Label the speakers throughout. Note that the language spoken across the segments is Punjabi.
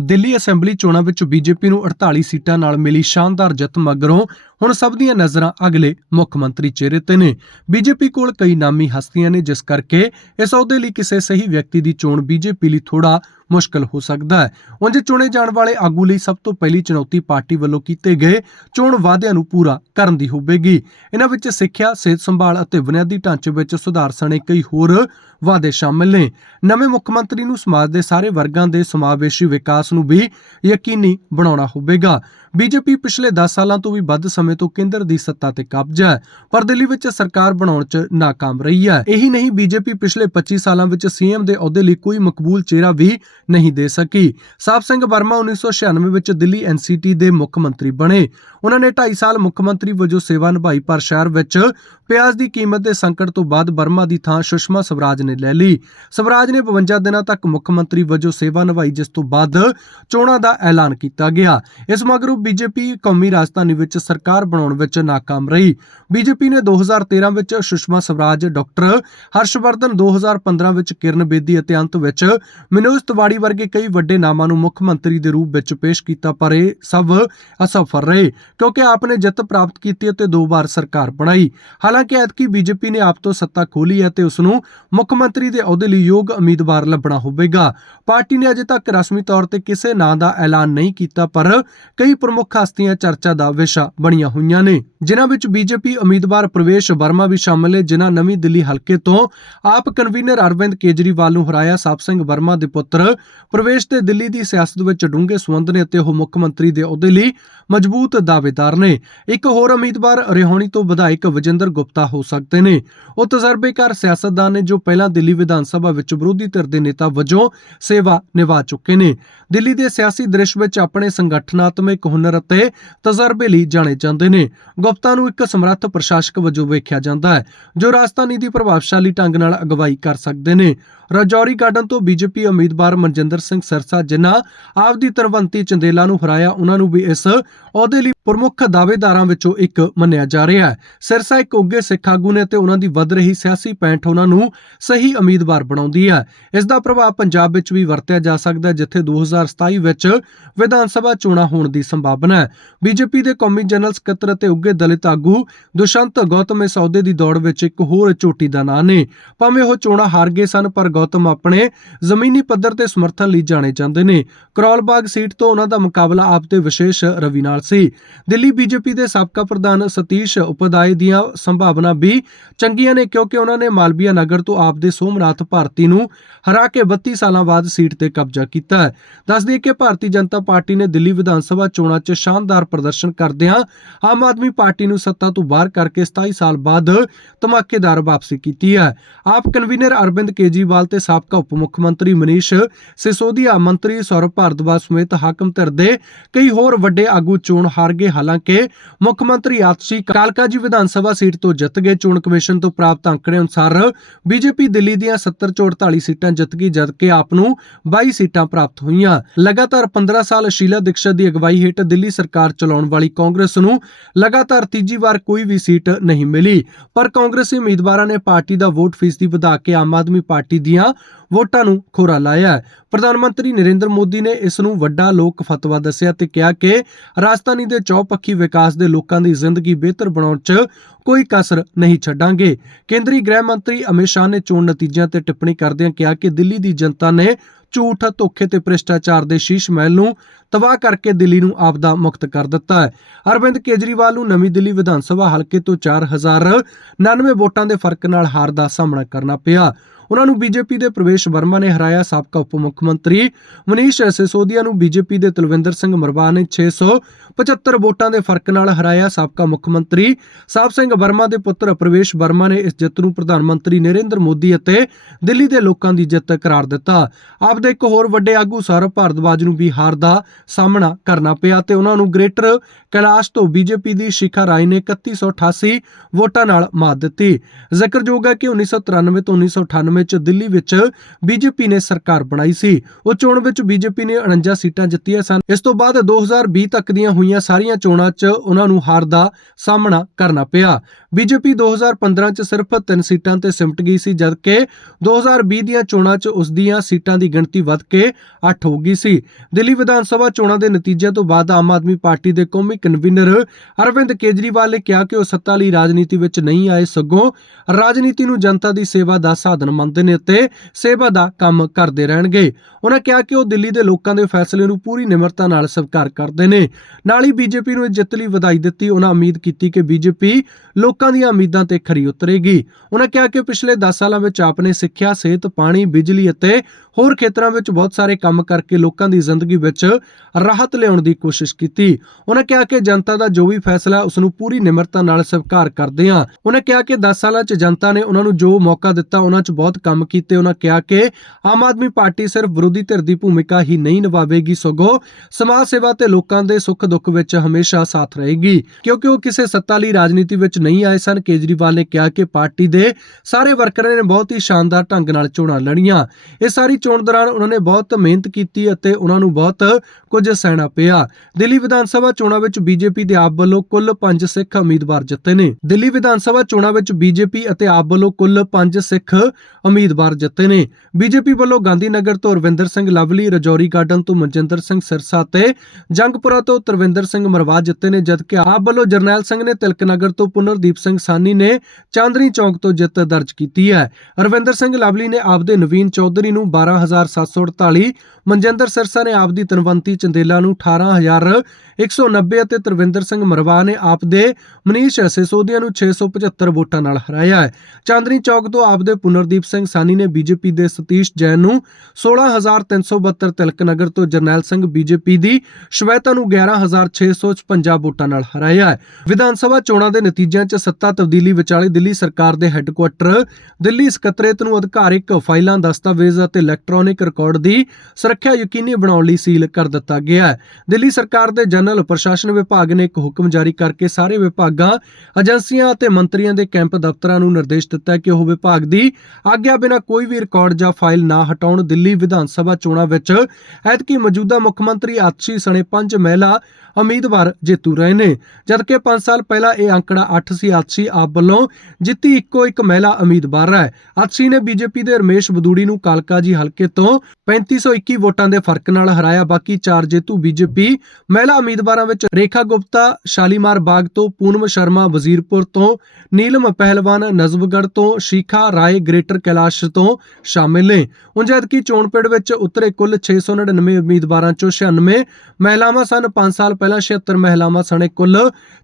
Speaker 1: ਦਿੱਲੀ ਅਸੈਂਬਲੀ ਚੋਣਾਂ ਵਿੱਚ ਬੀਜੇਪੀ ਨੂੰ 48 ਸੀਟਾਂ ਨਾਲ ਮਿਲੀ ਸ਼ਾਨਦਾਰ ਜਿੱਤ ਮਗਰੋਂ ਹੁਣ ਸਭ ਦੀਆਂ ਨਜ਼ਰਾਂ ਅਗਲੇ ਮੁੱਖ ਮੰਤਰੀ ਚਿਹਰੇ ਤੇ ਨੇ। ਬੀਜੇਪੀ ਕੋਲ ਕਈ ਨਾਮੀ ਹਸਤੀਆਂ ਨੇ, ਜਿਸ ਕਰਕੇ ਇਸ ਅਹੁਦੇ ਲਈ ਕਿਸੇ ਸਹੀ ਵਿਅਕਤੀ ਦੀ ਚੋਣ ਬੀਜੇਪੀ ਲਈ ਥੋੜਾ ਮੁਸ਼ਕਲ ਹੋ ਸਕਦਾ ਹੈ। ਉਂਝ ਚੁਣੇ ਜਾਣ ਵਾਲੇ ਆਗੂ ਲਈ ਸਭ ਤੋਂ ਪਹਿਲੀ ਚੁਣੌਤੀ ਪਾਰਟੀ ਵੱਲੋਂ ਕੀਤੇ ਗਏ ਚੋਣ ਵਾਅਦਿਆਂ ਨੂੰ ਪੂਰਾ ਕਰਨ ਦੀ ਹੋਵੇਗੀ। ਇਹਨਾਂ ਵਿੱਚ ਸਿੱਖਿਆ, ਸਿਹਤ ਸੰਭਾਲ ਅਤੇ ਬੁਨਿਆਦੀ ਢਾਂਚੇ ਵਿੱਚ ਸੁਧਾਰ ਸਣੇ ਕਈ ਹੋਰ ਵਾਅਦੇ ਸ਼ਾਮਲ ਨੇ। ਨਵੇਂ ਮੁੱਖ ਮੰਤਰੀ ਨੂੰ ਸਮਾਜ ਦੇ ਸਾਰੇ ਵਰਗਾਂ ਦੇ ਸਮਾਵੇਸ਼ੀ ਵਿਕਾਸ ਨੂੰ ਵੀ ਯਕੀਨੀ ਬਣਾਉਣਾ ਹੋਵੇਗਾ। ਬੀਜੇਪੀ ਪਿਛਲੇ 10 ਸਾਲਾਂ ਤੋਂ ਵੀ ਵੱਧ ਸਮੇਂ ਤੋਂ ਕੇਂਦਰ ਦੀ ਸੱਤਾ ਤੇ ਕਬਜ਼ਾ ਹੈ, ਪਰ ਦਿੱਲੀ ਵਿੱਚ ਸਰਕਾਰ ਬਣਾਉਣ 'ਚ ਨਾਕਾਮ ਰਹੀ ਹੈ। ਇਹੀ ਨਹੀਂ, ਬੀਜੇਪੀ ਪਿਛਲੇ 25 ਸਾਲਾਂ ਵਿੱਚ ਸੀਐਮ ਦੇ ਅਹੁਦੇ ਲਈ ਕੋਈ ਮਕਬੂਲ ਚਿਹਰਾ ਵੀ ਨਹੀਂ ਦੇ ਸਕੀ। ਸਾਹਿਬ ਸਿੰਘ ਵਰਮਾ 1996 ਵਿੱਚ ਦਿੱਲੀ ਐਨਸੀਟੀ ਦੇ ਮੁੱਖ ਮੰਤਰੀ ਬਣੇ। ਉਹਨਾਂ ਨੇ 2.5 ਸਾਲ ਮੁੱਖ ਮੰਤਰੀ ਵਜੋਂ ਸੇਵਾ ਨਿਭਾਈ, ਪਰ ਸ਼ਹਿਰ ਵਿੱਚ ਪਿਆਜ਼ ਦੀ ਕੀਮਤ ਦੇ ਸੰਕਟ ਤੋਂ ਬਾਅਦ ਵਰਮਾ ਦੀ ਥਾਂ ਸੁਸ਼ਮਾ ਸਵਰਾਜ ਨੇ ਲੈ ਲਈ। ਸਵਰਾਜ ਨੇ 52 ਦਿਨਾਂ ਤੱਕ ਮੁੱਖ ਮੰਤਰੀ ਵਜੋਂ ਸੇਵਾ ਨਿਭਾਈ, ਜਿਸ ਤੋਂ ਬਾਅਦ ਚੋਣਾਂ ਦਾ ਐਲਾਨ ਕੀਤਾ ਗਿਆ। ਇਸ ਮਗਰੋਂ ਬੀਜੇਪੀ ਕੌਮੀ ਰਾਜਧਾਨੀ ਵਿੱਚ ਸਰਕਾਰ ਬਣਾਉਣ ਵਿੱਚ ਨਾਕਾਮ ਰਹੀ। ਬੀਜੇਪੀ ਨੇ 2013 ਵਿੱਚ ਸੁਸ਼ਮਾ ਸਵਰਾਜ, ਡਾਕਟਰ ਹਰਸ਼ਵਰਧਨ 2015 ਵਿੱਚ ਕਿਰਨ ਬੇਦੀ ਅਤੇ ਅੰਤ ਵਿੱਚ ਮਨੋਜ ਤਿਵਾੜੀ ਵਰਗੇ ਕਈ ਵੱਡੇ ਨਾਮਾਂ ਨੂੰ ਮੁੱਖ ਮੰਤਰੀ ਦੇ ਰੂਪ ਵਿੱਚ ਪੇਸ਼ ਕੀਤਾ, ਪਰ ਇਹ ਸਭ ਅਸਫਲ ਰਹੇ, ਕਿਉਂਕਿ ਆਪ ਨੇ ਜਿੱਤ ਪ੍ਰਾਪਤ ਕੀਤੀ ਅਤੇ ਦੋ ਵਾਰ ਸਰਕਾਰ ਬਣਾਈ। ਹਾਲਾਂਕਿ ਐਤਕੀ ਬੀਜੇਪੀ ਨੇ ਆਪ ਤੋਂ ਸੱਤਾ ਖੋਲੀ ਹੈ ਤੇ ਉਸ ਨੂੰ ਮੁੱਖ ਮੰਤਰੀ ਦੇ ਅਹੁਦੇ ਲਈ ਯੋਗ ਉਮੀਦਵਾਰ ਲੱਭਣਾ ਹੋਵੇਗਾ। ਪਾਰਟੀ ਨੇ ਅਜੇ ਤੱਕ ਰਸਮੀ ਤੌਰ ਤੇ ਕਿਸੇ ਨਾਂ ਦਾ ਐਲਾਨ ਨਹੀਂ ਕੀਤਾ, ਪਰ ਕਈ ਪ੍ਰਮੁੱਖ ਹਸਤੀਆਂ ਚਰਚਾ ਦਾ ਵਿਸ਼ਾ ਬਣੀਆਂ ਹੋਈਆਂ ਨੇ। ਜਿਨ੍ਹਾਂ ਵਿੱਚ ਬੀਜੇਪੀ ਉਮੀਦਵਾਰ ਪ੍ਰਵੇਸ਼ ਵਰਮਾ ਵੀ ਸ਼ਾਮਲ ਨੇ, ਜਿਨ੍ਹਾਂ ਨਵੀਂ ਦਿੱਲੀ ਹਲਕੇ ਤੋਂ ਆਪ ਕਨਵੀਨਰ ਅਰਵਿੰਦ ਕੇਜਰੀਵਾਲ ਨੂੰ ਹਰਾਇਆ ਸਾਬ ਸਿੰਘ ਵਰਮਾ ਦੇ ਪੁੱਤਰ। ਪ੍ਰਵੇਸ਼ ਤੇ ਦਿੱਲੀ ਦੀ ਸਿਆਸਤ ਵਿੱਚ ਡੂੰਘੇ ਸੰਬੰਧ ਨੇ ਅਤੇ ਉਹ ਮੁੱਖ ਮੰਤਰੀ ਦੇ ਅਹੁਦੇ ਲਈ ਮਜ਼ਬੂਤ ਦਾਅਵੇਦਾਰ ਨੇ। ਇੱਕ ਹੋਰ ਉਮੀਦਵਾਰ ਰਿਹੋਣੀ ਤੋਂ ਵਿਧਾਇਕ ਵਿਜੇਂਦਰ ਗੁਪਤਾ ਹੋ ਸਕਦੇ ਨੇ। ਉਹ ਤਜਰਬੇਕਾਰ ਸਿਆਸਤਦਾਨ ਨੇ, ਜੋ ਪਹਿਲਾਂ ਦਿੱਲੀ ਵਿਧਾਨ ਸਭਾ ਵਿੱਚ ਵਿਰੋਧੀ ਧਿਰ ਦੇ ਨੇਤਾ ਵਜੋਂ ਸੇਵਾ ਨਿਭਾ ਚੁੱਕੇ ਨੇ। ਦਿੱਲੀ ਦੇ ਸਿਆਸੀ ਦ੍ਰਿਸ਼ ਵਿੱਚ ਆਪਣੇ ਸੰਗਠਨਾਤਮਕ ਹੁਨਰ ਅਤੇ ਤਜਰਬੇ ਲਈ ਜਾਣੇ ਜਾਂਦੇ ਨੇ। ਗੁਪਤਾ ਨੂੰ ਇੱਕ ਸਮਰੱਥ ਪ੍ਰਸ਼ਾਸਕ ਵਜੋਂ ਵੇਖਿਆ ਜਾਂਦਾ ਹੈ, ਜੋ ਰਾਜਧਾਨੀ ਦੀ ਪ੍ਰਭਾਵਸ਼ਾਲੀ ਢੰਗ ਨਾਲ ਅਗਵਾਈ ਕਰ ਸਕਦੇ ਨੇ। ਰਾਜੌਰੀ ਗਾਰਡਨ ਤੋਂ ਬੀਜੇਪੀ ਉਮੀਦਵਾਰ ਮਨਜਿੰਦਰ ਸਿੰਘ ਸਰਸਾ ਜਿਨ੍ਹਾਂ ਆਪਦੀ ਤਰਵੰਤੀ ਚੰਦੇਲਾ ਨੂੰ ਹਰਾਇਆ, ਉਹਨਾਂ ਨੂੰ ਵੀ ਇਸ ਅਹੁਦੇ ਲਈ ਪ੍ਰਮੁੱਖ ਦਾਅਵੇਦਾਰਾਂ ਵਿੱਚੋਂ ਇੱਕ ਮੰਨਿਆ ਜਾ ਰਿਹਾ ਹੈ। ਸਿਰਸਾ ਇੱਕ ਉੱਗੇ ਸਿੱਖ ਆਗੂ ਨੇ ਤੇ ਉਹਨਾਂ ਦੀ ਵੱਧ ਰਹੀ ਸਿਆਸੀ ਪੈਂਠ ਉਹਨਾਂ ਨੂੰ ਸਹੀ ਉਮੀਦਵਾਰ ਬਣਾਉਂਦੀ ਹੈ। ਇਸ ਦਾ ਪ੍ਰਭਾਵ ਪੰਜਾਬ ਵਿੱਚ ਵੀ ਵਰਤਿਆ ਜਾ ਸਕਦਾ ਹੈ, ਜਿੱਥੇ 2027 ਵਿੱਚ ਵਿਧਾਨ ਸਭਾ ਚੋਣਾਂ ਹੋਣ ਦੀ ਸੰਭਾਵਨਾ ਹੈ। ਬੀਜੇਪੀ ਦੇ ਕੌਮੀ ਜਨਰਲ ਸਕੱਤਰ ਅਤੇ ਉੱਗੇ ਦਲਿਤ ਆਗੂ ਦੁਸ਼ੰਤ ਗੌਤਮ ਇਸ ਅਹੁਦੇ ਦੀ ਦੌੜ ਵਿੱਚ ਇੱਕ ਹੋਰ ਚੋਟੀ ਦਾ ਨਾਂ ਨੇ। ਭਾਵੇਂ ਉਹ ਚੋਣਾਂ ਹਾਰ ਗਏ ਸਨ, ਪਰ ਗੌਤਮ ਆਪਣੇ ਜ਼ਮੀਨੀ ਪੱਧਰ ਤੇ ਸਮਰਥਨ ਲਈ ਜਾਣੇ ਜਾਂਦੇ ਨੇ। ਕਰੌਲਬਾਗ ਸੀਟ ਤੋਂ ਉਹਨਾਂ ਦਾ ਮੁਕਾਬਲਾ ਆਪ ਦੇ ਵਿਸ਼ੇਸ਼ ਰਵੀ ਨਾਲ ਸੀ। ਦਿੱਲੀ ਬੀਜੇਪੀ ਦੇ ਸਾਬਕਾ ਪ੍ਰਧਾਨ ਸਤੀਸ਼ ਉਪਾਧਿਆਏ ਦੀਆਂ ਸੰਭਾਵਨਾ ਵੀ ਚੰਗੀਆਂ ਨੇ ਕਿਉਂਕਿ ਉਹਨਾਂ ਨੇ ਮਾਲਵੀਆ ਨਗਰ ਤੋਂ ਆਪ ਦੇ ਸੋਮਨਾਥ ਭਾਰਤੀ ਨੂੰ ਹਰਾ ਕੇ 32 ਸਾਲਾਂ ਬਾਅਦ ਸੀਟ ਤੇ ਕਬਜ਼ਾ ਕੀਤਾ ਹੈ। ਦੱਸ ਦਈਏ ਕਿ ਭਾਰਤੀ ਜਨਤਾ ਪਾਰਟੀ ਨੇ ਦਿੱਲੀ ਵਿਧਾਨ ਸਭਾ ਚੋਣਾਂ 'ਚ ਸ਼ਾਨਦਾਰ ਪ੍ਰਦਰਸ਼ਨ ਕਰਦਿਆਂ ਆਮ ਆਦਮੀ ਪਾਰਟੀ ਨੂੰ ਸੱਤਾ ਤੋਂ ਬਾਹਰ ਕਰਕੇ 27 ਸਾਲ ਬਾਅਦ ਧਮਾਕੇਦਾਰ ਵਾਪਸੀ ਕੀਤੀ ਹੈ। ਆਪ ਕਨਵੀਨਰ ਅਰਵਿੰਦ ਕੇਜਰੀਵਾਲ ਤੇ ਸਾਬਕਾ ਉਪ ਮੁੱਖ ਮੰਤਰੀ ਮਨੀਸ਼ ਸਿਸੋਦੀਆ, ਮੰਤਰੀ ਸੌਰਵ ਭਾਰਦਵਾਜ ਸਮੇਤ ਹਾਕਮ ਧਿਰ ਦੇ ਕਈ ਹੋਰ ਵੱਡੇ ਆਗੂ ਚੋਣ ਹਾਰ ਗਏ। ਹਾਲਾਂਕਿ ਮੁੱਖ ਮੰਤਰੀ ਆਤਸ਼ੀ ਕਾਲਕਾ ਵਿਧਾਨ ਸਭਾ ਸੀਟ ਤੋਂ ਜਿੱਤ ਗਏ। ਚੋਣ ਕਮਿਸ਼ਨ ਤੋਂ ਪ੍ਰਾਪਤ ਅੰਕੜੇ ਅਨੁਸਾਰ ਬੀਜੇਪੀ ਦਿੱਲੀ ਦੀਆਂ 70 ਚੋਂ 48 ਸੀਟਾਂ ਜਿੱਤ ਗਈ, ਜਦਕਿ ਆਪ ਨੂੰ 22 ਸੀਟਾਂ ਪ੍ਰਾਪਤ ਹੋਈਆਂ। ਲਗਾਤਾਰ 15 ਸਾਲ ਸ਼ੀਲਾ ਦੀਕਸ਼ਤ ਦੀ ਅਗਵਾਈ ਹੇਠ ਦਿੱਲੀ ਸਰਕਾਰ ਚਲਾਉਣ ਵਾਲੀ ਕਾਂਗਰਸ ਨੂੰ ਲਗਾਤਾਰ ਤੀਜੀ ਵਾਰ ਕੋਈ ਵੀ ਸੀਟ ਨਹੀਂ ਮਿਲੀ। ਪਰ ਕਾਂਗਰਸੀ ਉਮੀਦਵਾਰਾਂ ਨੇ ਪਾਰਟੀ ਦਾ ਵੋਟ ਫੀਸਦੀ ਵਧਾ ਕੇ ਆਮ ਆਦਮੀ ਪਾਰਟੀ ਦੀ ਦੀਆਂ ਵੋਟਾਂ ਨੂੰ ਖੋਰਾ ਲਾਇਆ ਹੈ। ਪ੍ਰਧਾਨ ਮੰਤਰੀ ਨਰਿੰਦਰ ਮੋਦੀ ਨੇ ਇਸ ਨੂੰ ਵੱਡਾ ਲੋਕ ਫਤਵਾ ਦੱਸਿਆ ਤੇ ਕਿਹਾ ਕਿ ਰਾਜਧਾਨੀ ਦੇ ਚੌਪੱਖੀ ਵਿਕਾਸ ਦੇ ਲੋਕਾਂ ਦੀ ਜ਼ਿੰਦਗੀ ਬਿਹਤਰ ਬਣਾਉਣ 'ਚ ਕੋਈ ਕਸਰ ਨਹੀਂ ਛੱਡਾਂਗੇ। ਕੇਂਦਰੀ ਗ੍ਰਹਿ ਮੰਤਰੀ ਅਮਿਤ ਸ਼ਾਹ ਨੇ ਚੋਣ ਨਤੀਜਿਆਂ ਤੇ ਟਿੱਪਣੀ ਕਰਦਿਆਂ ਕਿਹਾ ਕਿ ਦਿੱਲੀ ਦੀ ਜਨਤਾ ਨੇ ਝੂਠ, ਧੋਖੇ ਤੇ ਭ੍ਰਿਸ਼ਟਾਚਾਰ ਦੇ ਸ਼ੀਸ਼ ਮਹਿਲ ਨੂੰ ਤਬਾਹ ਕਰਕੇ ਦਿੱਲੀ ਨੂੰ ਆਪਦਾ ਮੁਕਤ ਕਰ ਦਿੱਤਾ ਹੈ। ਅਰਵਿੰਦ ਕੇਜਰੀਵਾਲ ਨੂੰ ਨਵੀਂ ਦਿੱਲੀ ਵਿਧਾਨ ਸਭਾ ਹਲਕੇ ਤੋਂ 4099 ਵੋਟਾਂ ਦੇ ਫ਼ਰਕ ਨਾਲ ਹਾਰ ਦਾ ਸਾਹਮਣਾ ਕਰਨਾ ਪਿਆ। ਉਹਨਾਂ ਨੂੰ ਬੀਜੇਪੀ ਦੇ ਪ੍ਰਵੇਸ਼ ਵਰਮਾ ਨੇ ਹਰਾਇਆ ਸਾਬਕਾ ਉਪ ਮੁੱਖ ਮੰਤਰੀ ਮਨੀਸ਼ ਸਿਸੋਦੀਆ ਨੂੰ ਬੀਜੇਪੀ ਦੇ ਤਲਵਿੰਦਰ ਸਿੰਘ ਮਰਵਾ ਨੇ 675 ਵੋਟਾਂ ਦੇ ਫ਼ਰਕ ਨਾਲ ਹਰਾਇਆ ਸਾਬਕਾ ਮੁੱਖ ਮੰਤਰੀ ਸਾਹਿਬ ਸਿੰਘ ਵਰਮਾ ਦੇ ਪੁੱਤਰ ਪ੍ਰਵੇਸ਼ ਵਰਮਾ ਨੇ ਇਸ ਜਿੱਤ ਨੂੰ ਪ੍ਰਧਾਨ ਮੰਤਰੀ ਨਰਿੰਦਰ ਮੋਦੀ ਅਤੇ ਦਿੱਲੀ ਦੇ ਲੋਕਾਂ ਦੀ ਜਿੱਤ ਕਰਾਰ ਦਿੱਤਾ। ਆਪ ਦੇ ਇੱਕ ਹੋਰ ਵੱਡੇ ਆਗੂ ਸੌਰਵ ਭਾਰਦਵਾਜ ਨੂੰ ਵੀ ਹਾਰ ਦਾ ਸਾਹਮਣਾ ਕਰਨਾ ਪਿਆ ਤੇ ਉਹਨਾਂ ਨੂੰ ਗ੍ਰੇਟਰ ਕੈਲਾਸ਼ ਤੋਂ ਬੀਜੇਪੀ ਦੀ ਸ਼ਿਖਾ ਰਾਏ ਨੇ 3188 ਵੋਟਾਂ ਨਾਲ ਮਾਤ ਦਿੱਤੀ। ਜ਼ਿਕਰਯੋਗ ਹੈ ਕਿ 1993 ਤੋਂ 1998 ਸਮੇਂ 'ਚ ਦਿੱਲੀ ਵਿੱਚ ਬੀਜੇਪੀ ਨੇ ਸਰਕਾਰ ਬਣਾਈ ਸੀ। ਉਹ ਚੋਣ ਵਿੱਚ ਬੀਜੇਪੀ ਨੇ 49 ਸੀਟਾਂ ਜਿੱਤੀਆਂ ਸਨ। ਇਸ ਤੋਂ ਬਾਅਦ 2020 ਤੱਕ ਦੀਆਂ ਹੋਈਆਂ ਸਾਰੀਆਂ ਚੋਣਾਂ 'ਚ ਉਹਨਾਂ ਨੂੰ ਹਾਰ ਦਾ ਸਾਹਮਣਾ ਕਰਨਾ ਪਿਆ। ਬੀਜੇਪੀ 2015 'ਚ ਸਿਰਫ 3 ਸੀਟਾਂ ਤੇ ਸਿਮਟ ਗਈ ਸੀ, ਜਦਕਿ 2020 ਦੀਆਂ ਚੋਣਾਂ 'ਚ ਉਸ ਦੀਆਂ ਸੀਟਾਂ ਦੀ ਗਿਣਤੀ ਵੱਧ ਕੇ 8 ਹੋ ਗਈ ਸੀ। ਦਿੱਲੀ ਵਿਧਾਨ ਸਭਾ ਚੋਣਾਂ ਦੇ ਨਤੀਜਿਆਂ ਤੋਂ ਬਾਅਦ ਆਮ ਆਦਮੀ ਪਾਰਟੀ ਦੇ ਕੌਮੀ ਕਨਵੀਨਰ ਅਰਵਿੰਦ ਕੇਜਰੀਵਾਲ ਨੇ ਕਿਹਾ ਕਿ ਉਹ ਸੱਤਾ ਲਈ ਰਾਜਨੀਤੀ ਵਿੱਚ ਨਹੀਂ ਆਏ ਸਗੋਂ ਰਾਜਨੀਤੀ ਨੂੰ ਜਨਤਾ ਦੀ ਸੇਵਾ ਦਾ ਸਾਧਨ ਮੰਨ ਨੇ ਅਤੇ ਸੇਵਾ ਦਾ ਕੰਮ ਕਰਦੇ ਰਹਿਣਗੇ। ਉਹਨਾਂ ਕਿਹਾ ਕਿ ਉਹ ਦਿੱਲੀ ਦੇ ਲੋਕਾਂ ਦੇ ਫੈਸਲੇ ਨੂੰ ਪੂਰੀ ਨਿਮਰਤਾ ਨਾਲ ਸਵੀਕਾਰ ਕਰਦੇ ਨੇ। ਨਾਲ ਹੀ ਬੀਜੇਪੀ ਨੂੰ ਇਸ ਜਿੱਤ ਲਈ ਵਧਾਈ ਦਿੱਤੀ ਉਹਨਾਂ ਉਮੀਦ ਕੀਤੀ ਕਿ ਬੀਜੇਪੀ ਲੋਕਾਂ ਦੀਆਂ ਉਮੀਦਾਂ ਤੇ ਖਰੀ ਉਤਰੇਗੀ। ਉਹਨਾਂ ਕਿਹਾ ਕਿ ਪਿਛਲੇ 10 ਸਾਲਾਂ ਵਿੱਚ ਆਪਨੇ ਸਿੱਖਿਆ, ਸਿਹਤ, ਪਾਣੀ, ਬਿਜਲੀ ਅਤੇ ਹੋਰ ਖੇਤਰਾਂ ਵਿੱਚ ਬਹੁਤ ਸਾਰੇ ਕੰਮ ਕਰਕੇ ਲੋਕਾਂ ਦੀ ਜ਼ਿੰਦਗੀ ਵਿੱਚ ਰਾਹਤ ਲਿਆਉਣ ਦੀ ਕੋਸ਼ਿਸ਼ ਕੀਤੀ। ਉਹਨਾਂ ਕਿਹਾ ਕਿ ਜਨਤਾ ਦਾ ਜੋ ਵੀ ਫੈਸਲਾ ਉਸ ਨੂੰ ਪੂਰੀ ਨਿਮਰਤਾ ਨਾਲ ਸਵੀਕਾਰ ਕਰਦੇ ਹਾਂ। ਉਹਨਾਂ ਕਿਹਾ ਕਿ 10 ਸਾਲਾਂ 'ਚ ਜਨਤਾ ਨੇ ਉਹਨਾਂ ਨੂੰ ਜੋ ਮੌਕਾ ਦਿੱਤਾ ਉਹਨਾਂ 'ਚ ਬਹੁਤ ਕੰਮ ਕੀਤੇ। ਉਹਨਾਂ ਕਿਹਾ ਕਿ ਆਮ ਆਦਮੀ ਪਾਰਟੀ ਸਿਰਫ ਵਿਰੋਧੀ ਧਿਰ ਦੀ ਭੂਮਿਕਾ ਹੀ ਨਹੀਂ ਨਿਭਾਵੇਗੀ, ਸਗੋਂ ਸਮਾਜ ਸੇਵਾ ਤੇ ਲੋਕਾਂ ਦੇ ਸੁੱਖ ਦੁੱਖ ਵਿੱਚ ਹਮੇਸ਼ਾ ਸਾਥ ਰਹੇਗੀ। ਕਿਉਂਕਿ ਉਹ ਕਿਸੇ ਸੱਤਾ ਲਈ ਰਾਜਨੀਤੀ ਵਿੱਚ ਨਹੀਂ ਆਏ ਸਨ, ਕੇਜਰੀਵਾਲ ਨੇ ਕਿਹਾ ਕਿ ਪਾਰਟੀ ਦੇ ਸਾਰੇ ਵਰਕਰਾਂ ਨੇ ਬਹੁਤ ਹੀ ਸ਼ਾਨਦਾਰ ਢੰਗ ਨਾਲ ਚੋਣਾਂ ਲੜੀਆਂ। ਇਹ ਸਾਰੀ ਚੋਣ ਦੌਰਾਨ ਉਹਨਾਂ ਨੇ ਬਹੁਤ ਮਿਹਨਤ ਕੀਤੀ ਅਤੇ ਉਹਨਾਂ ਨੂੰ ਬਹੁਤ ਕੁਝ ਸਹਿਣਾ ਪਿਆ। ਦਿੱਲੀ ਵਿਧਾਨ ਸਭਾ ਚੋਣਾਂ ਵਿੱਚ ਬੀਜੇਪੀ ਦੇ ਆਪ ਵੱਲੋਂ ਕੁੱਲ 5 ਸਿੱਖ ਉਮੀਦਵਾਰ ਜਿੱਤੇ ਨੇ। ਦਿੱਲੀ ਵਿਧਾਨ ਸਭਾ ਚੋਣਾਂ ਵਿੱਚ ਬੀਜੇਪੀ ਅਤੇ ਆਪ ਵੱਲੋਂ ਕੁੱਲ 5 ਸਿੱਖ ਉਮੀਦਵਾਰ ਜਿੱਤੇ ਨੇ। ਬੀਜੇਪੀ ਵੱਲੋਂ ਗਾਂਧੀ ਨਗਰ ਤੋਂ ਰਵਿੰਦਰ ਸਿੰਘ ਲਵਲੀ, ਰਜੌਰੀ ਗਾਰਡਨ ਤੋਂ ਮਨਜਿੰਦਰ ਸਿੰਘ ਸਿਰਸਾ ਤੇ ਜੰਗਪੁਰਾ ਤੋਂ ਤਰਵਿੰਦਰ ਸਿੰਘ ਮਰਵਾ ਜਿੱਤੇ ਨੇ, ਜਦਕਿ ਆਪ ਵੱਲੋਂ ਜਰਨੈਲ ਸਿੰਘ ਨੇ ਤਿਲਕ ਨਗਰ ਤੋਂ ਪੁਨਰਦੀਪ ਸਿੰਘ ਸਾਨੀ ਨੇ ਚਾਂਦਨੀ ਚੌਂਕ ਤੋਂ ਜਿੱਤ ਦਰਜ ਕੀਤੀ ਹੈ। ਰਵਿੰਦਰ ਸਿੰਘ ਲਵਲੀ ਨੇ ਆਪਦੇ ਨਵੀਨ ਚੌਧਰੀ ਨੂੰ 12748 ਮਨਜਿੰਦਰ ਸਿਰਸਾ ਨੇ ਆਪਦੀ ਤਨਵੰਤੀ ਚੰਦੇਲਾ ਨੂੰ 18190 ਅਤੇ ਤਰਵਿੰਦਰ ਸਿੰਘ ਮਰਵਾ ਨੇ ਆਪਦੇ ਮਨੀਸ਼ ਸਿਸੋਦੀਆ ਨੂੰ 675 ਵੋਟਾਂ ਨਾਲ ਹਰਾਇਆ ਹੈ। ਚਾਂਦਨੀ ਚੌਕ ਤੋਂ ਆਪਦੇ ਪੁਨਰਦੀਪ ਸਿੰਘ ਸਾਨੀ ਨੇ ਬੀਜੇਪੀ ਦੇ ਸਤੀਸ਼ ਜੈਨ ਨੂੰ 16372 ਤਿਲਕ ਨਗਰ ਤੋਂ ਜਰਨੈਲ ਸਿੰਘ ਬੀਜੇਪੀ ਦੀ ਸ਼ਵੇਤਾ ਨੂੰ 11656 ਵੋਟਾਂ ਨਾਲ ਹਰਾਇਆ ਹੈ। ਵਿਧਾਨ ਸਭਾ ਚੋਣਾਂ ਦੇ ਨਤੀਜਿਆਂ 'ਚ ਸੱਤਾ ਤਬਦੀਲੀ ਵਿਚਾਲੇ ਦਿੱਲੀ ਸਰਕਾਰ ਦੇ ਹੈੱਡਕੁਆਟਰ ਦਿੱਲੀ ਸਕੱਤਰੇਤ ਨੂੰ ਅਧਿਕਾਰਿਕ ਫਾਈਲਾਂ, ਦਸਤਾਵੇਜ਼ ਅਤੇ ਇਲੈਕਟ੍ਰੋਨਿਕ ਰਿਕਾਰਡ ਦੀ ਸੁਰੱਖਿਆ ਯਕੀਨੀ ਬਣਾਉਣ ਲਈ ਸੀਲ ਕਰ ਦਿੱਤਾ ਗਿਆ ਹੈ। ਦਿੱਲੀ ਸਰਕਾਰ ਦੇ ਜਨਰਲ ਪ੍ਰਸ਼ਾਸਨ ਵਿਭਾਗ ਨੇ ਇੱਕ ਹੁਕਮ ਜਾਰੀ ਕਰਕੇ ਸਾਰੇ ਵਿਭਾਗਾਂ, ਏਜੰਸੀਆਂ ਅਤੇ ਮੰਤਰੀਆਂ ਦੇ ਕੈਂਪ ਦਫ਼ਤਰਾਂ ਨੂੰ ਨਿਰਦੇਸ਼ ਦਿੱਤਾ ਹੈ ਕਿ ਉਹ ਵਿਭਾਗ ਦੀ ਆਗਿਆ ਬਿਨਾਂ ਕੋਈ ਵੀ ਰਿਕਾਰਡ ਜਾਂ ਫਾਈਲ ਨਾ ਹਟਾਉਣ ਦਿੱਲੀ ਵਿਧਾਨ ਸਭਾ ਚੋਣਾਂ ਵਿੱਚ ਐਤਕੀ ਮੌਜੂਦਾ ਮੁੱਖ ਮੰਤਰੀ ਆਤਸ਼ੀ ਸਣੇ ਪੰਜ ਮਹਿਲਾ ਉਮੀਦਵਾਰ ਜੇਤੂ ਰਹੇ ਨੇ। ਜਦਕਿ 5 ਸਾਲ ਪਹਿਲਾਂ ਇਹ ਅੰਕੜਾ 8 ਸੀ, ਆਤਸ਼ੀ ਆਪ ਵੱਲੋਂ ਜਿੱਤੀ ਇੱਕੋ ਇੱਕ ਮਹਿਲਾ ਉਮੀਦਵਾਰ ਹੈ। ਆਤਸ਼ੀ ਨੇ ਬੀਜੇਪੀ ਦੇ ਰਮੇਸ਼ ਬਦੂੜੀ ਨੂੰ ਕਾਲਕਾ ਜੀ ਹਲਕੇ ਤੋਂ 3521 ਵੋਟਾਂ ਦੇ ਫ਼ਰਕ ਨਾਲ ਹਰਾਇਆ, ਬਾਕੀ ਚਾਰ ਜੇਤੂ ਬੀਜੇਪੀ, ਮਹਿਲਾ ਉਮੀਦਵਾਰਾਂ ਵਿੱਚ ਰੇਖਾ ਗੁਪਤਾ, ਸ਼ਾਲੀਮਾਰ ਬਾਗ ਤੋਂ ਪੂਨਮ ਸ਼ਰਮਾ, ਵਜ਼ੀਰਪੁਰ ਤੋਂ ਨੀਲਮ ਪਹਿਲਵਾਨ ਨਜ਼ਬਗੜ ਤੋਂ ਸ਼ੀਖਾ ਰਾਏ, ਗ੍ਰੇਟਰ ਕੈਲਾਸ਼ ਤੋਂ ਸ਼ਾਮਿਲ ਨੇ। ਉਂਝ ਐਤਕੀ ਚੋਣ ਪਿੜ ਵਿੱਚ ਉਤਰੇ ਕੁੱਲ 699 ਉਮੀਦਵਾਰਾਂ ਚੋਂ 96 ਮਹਿਲਾਵਾਂ ਸਨ 5 ਸਾਲ ਪਹਿਲਾਂ 76 ਮਹਿਲਾਵਾਂ ਸਣੇ ਕੁੱਲ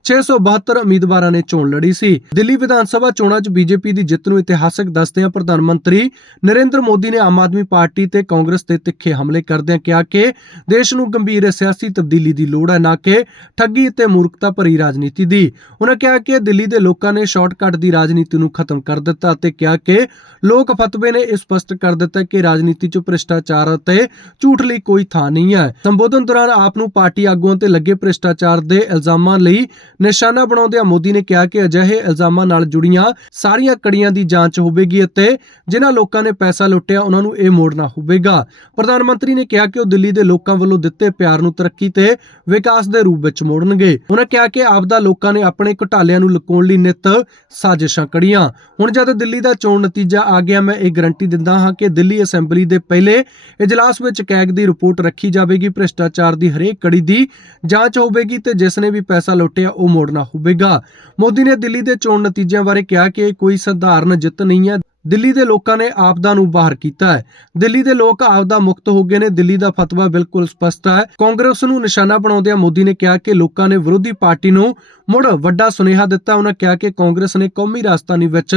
Speaker 1: 672 ਉਮੀਦਵਾਰਾਂ ਨੇ ਚੋਣ ਲੜੀ ਸੀ। ਦਿੱਲੀ ਵਿਧਾਨ ਸਭਾ ਚੋਣਾਂ 'ਚ ਬੀਜੇਪੀ ਦੀ ਜਿੱਤ ਨੂੰ ਇਤਿਹਾਸਕ ਦੱਸਦਿਆਂ ਪ੍ਰਧਾਨ ਮੰਤਰੀ ਨਰਿੰਦਰ ਮੋਦੀ ਨੇ ਆਮ ਆਦਮੀ ਪਾਰਟੀ ਤੇ ਕਾਂਗਰਸ ਤੇ ਤਿੱਖੇ ਹਮਲੇ ਕਰਦਿਆਂ ਕਿਹਾ ਕਿ ਦੇਸ਼ ਨੂੰ ਗੰਭੀਰ ਸਿਆਸੀ ਤਬਦੀਲੀ ਦੀ ਲੋੜ ਹੈ, ਨਾ ਕਿ ਠੱਗੀ ਤੇ ਮੂਰਖਤਾ ਭਰੀ ਰਾਜਨੀਤੀ ਦੀ। ਉਹਨਾਂ ਕਿਹਾ ਕਿ ਦਿੱਲੀ ਦੇ ਲੋਕਾਂ ਨੇ ਸ਼ਾਰਟਕਟ ਦੀ ਰਾਜਨੀਤੀ ਨੂੰ ਖਤਮ ਕਰ ਦਿੱਤਾ ਅਤੇ ਕਿਹਾ ਕਿ ਲੋਕ ਫਤਵੇ ਨੇ ਇਹ ਸਪਸ਼ਟ ਕਰ ਦਿੱਤਾ ਕਿ ਰਾਜਨੀਤੀ 'ਚ ਭ੍ਰਿਸ਼ਟਾਚਾਰ ਅਤੇ ਝੂਠ ਲਈ ਕੋਈ ਥਾਂ ਨਹੀਂ ਹੈ। ਸੰਬੋਧਨ ਦੌਰਾਨ ਆਪ ਨੂੰ ਪਾਰਟੀ ਆਗੂਆਂ ਤੇ ਲੱਗੇ ਭ੍ਰਿਸ਼ਟਾਚਾਰ ਦੇ ਇਲਜ਼ਾਮਾਂ ਲਈ ਨਿਸ਼ਾਨਾ ਬਣਾਉਂਦਿਆਂ ਮੋਦੀ ਨੇ ਕਿਹਾ ਕਿ ਅਜਿਹੇ ਇਲਜ਼ਾਮਾਂ ਨਾਲ ਜੁੜੀਆਂ ਸਾਰੀਆਂ ਕੜੀਆਂ ਦੀ ਜਾਂਚ ਹੋਵੇਗੀ ਅਤੇ ਜਿਨ੍ਹਾਂ ਲੋਕਾਂ ਨੇ ਪੈਸਾ ਲੁੱਟਿਆ ਉਹਨਾਂ ਨੂੰ ਇਹ ਮੋੜਨਾ ਹੋਵੇਗਾ। ਪ੍ਰਧਾਨ ਮੰਤਰੀ ਨੇ ਕਿਹਾ ਕਿ ਉਹ ਦਿੱਲੀ ਦੇ ਲੋਕਾਂ ਵੱਲੋਂ ਦਿੱਤੇ ਪਿਆਰ ਨੂੰ ਤਰੱਕੀ ਤੇ ਵਿਕਾਸ ਦੇ ਰੂਪ ਵਿੱਚ ਮੋੜਨਗੇ। ਉਹਨਾਂ ਕਿਹਾ ਕਿ ਆਪਦਾ ਲੋਕਾਂ ਨੇ ਆਪਣੇ ਘੁਟਾਲਿਆਂ ਨੂੰ ਲੁਕਾਉਣ ਲਈ ਨਿਤ ਸਾਜ਼ਿਸ਼ਾਂ ਕੜੀਆਂ। ਹੁਣ ਜਦ ਦਿੱਲੀ ਦਾ ਚੋਣ ਨਤੀਜਾ ਆ ਗਿਆ, ਮੈਂ ਇਹ ਗਰੰਟੀ ਦਿੰਦਾ ਹਾਂ ਕਿ ਦਿੱਲੀ ਅਸੈਂਬਲੀ ਦੇ ਪਹਿਲੇ ਇਜਲਾਸ ਵਿੱਚ ਕੈਗ ਦੀ ਰਿਪੋਰਟ ਰੱਖੀ ਜਾਵੇਗੀ, ਭ੍ਰਿਸ਼ਟਾਚਾਰ ਦੀ ਹਰੇਕ ਕੜੀ ਦੀ ਜਾਂਚ ਹੋਵੇਗੀ ਤੇ ਜਿਸ ਨੇ ਵੀ ਪੈਸਾ ਲੁੱਟਿਆ, ਉਹ ਮੋੜਨਾ ਹੋਵੇਗਾ। ਮੋਦੀ ਨੇ ਦਿੱਲੀ ਦੇ ਚੋਣ ਨਤੀਜਿਆਂ ਬਾਰੇ ਕਿਹਾ ਕਿ ਇਹ ਕੋਈ ਸਧਾਰਨ ਜਿੱਤ ਨਹੀਂ ਹੈ। ਦਿੱਲੀ ਦੇ ਲੋਕਾਂ ਨੇ ਆਪਦਾ ਨੂੰ ਬਾਹਰ ਕੀਤਾ ਹੈ। ਦਿੱਲੀ ਦੇ ਲੋਕ ਆਪਦਾ ਮੁਕਤ ਹੋ ਗਏ ਨੇ। ਦਿੱਲੀ ਦਾ ਫਤਵਾ ਬਿਲਕੁਲ ਸਪਸ਼ਟ ਹੈ। ਕਾਂਗਰਸ ਨੂੰ ਨਿਸ਼ਾਨਾ ਬਣਾਉਂਦਿਆਂ ਮੋਦੀ ਨੇ ਕਿਹਾ ਕਿ ਲੋਕਾਂ ਨੇ ਵਿਰੋਧੀ ਪਾਰਟੀ ਨੂੰ ਮੁੜ ਵੱਡਾ ਸੁਨੇਹਾ ਦਿੱਤਾ। ਉਹਨਾਂ ਕਿਹਾ ਕਿ ਕਾਂਗਰਸ ਨੇ ਕੌਮੀ ਰਾਜਧਾਨੀ ਵਿੱਚ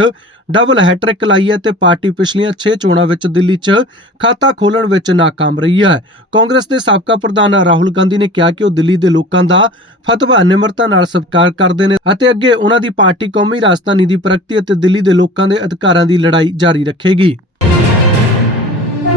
Speaker 1: ਡਬਲ ਹੈਟ੍ਰਿਕ ਲਾਈ ਹੈ ਤੇ ਪਾਰਟੀ ਪਿਛਲੀਆਂ 6 ਚੋਣਾਂ ਵਿੱਚ ਦਿੱਲੀ 'ਚ ਖਾਤਾ ਖੋਲਣ ਵਿੱਚ ناکਾਮ ਰਹੀ ਹੈ। ਕਾਂਗਰਸ ਦੇ ਸਾਬਕਾ ਪ੍ਰਧਾਨ ਰਾਹੁਲ ਗਾਂਧੀ ਨੇ ਕਿਹਾ ਕਿ ਉਹ ਦਿੱਲੀ ਦੇ ਲੋਕਾਂ ਦਾ ਫਤਵਾ, ਨਿਮਰਤਾ ਨਾਲ ਸਵੀਕਾਰ ਕਰਦੇ ਨੇ ਅਤੇ ਅੱਗੇ ਉਹਨਾਂ ਦੀ ਪਾਰਟੀ ਕੌਮੀ ਰਾਜਧਾਨੀ ਦੀ ਪ੍ਰਗਤੀ ਅਤੇ ਦਿੱਲੀ ਦੇ ਲੋਕਾਂ ਦੇ ਅਧਿਕਾਰਾਂ ਦੀ ਲੜਾਈ ਲੜਾਈ ਜਾਰੀ ਰੱਖੇਗੀ।